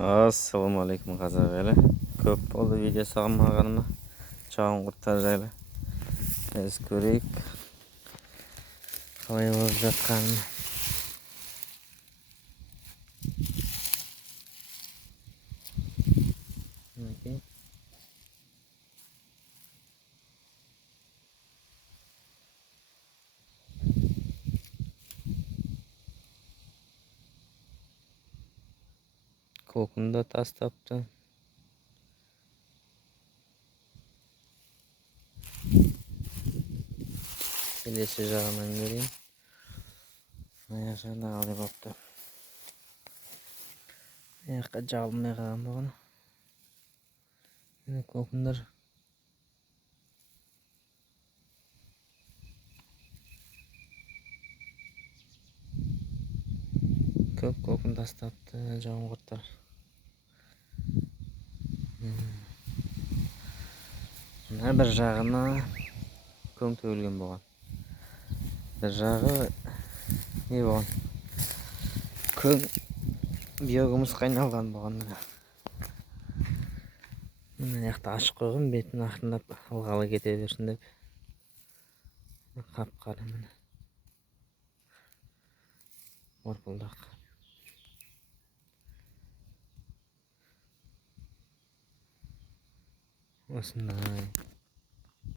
Assalomu alaykum қазақ елі. Көп болды видео салмағаныма. Жаңғырттар жайлы. Біз көрейік. Қалай болып жатқанын. Мінекей. Kokunda tastapты. Келесі жағынан көрейін. Аяқ жағында қалай болыпты. Аяққа жабылмай қалған болған. Міне кокундар. Көп кокун тастапты жаңғырттар. Мына бір жағына көң төгілген болған. Bir жағы не болған? Көң биогумус қайналған болған. Мына жақта ашық қойған, бетін артындап ылғалы кете берсін деп. Қап-қара міне. Орпылдақ. Осындай.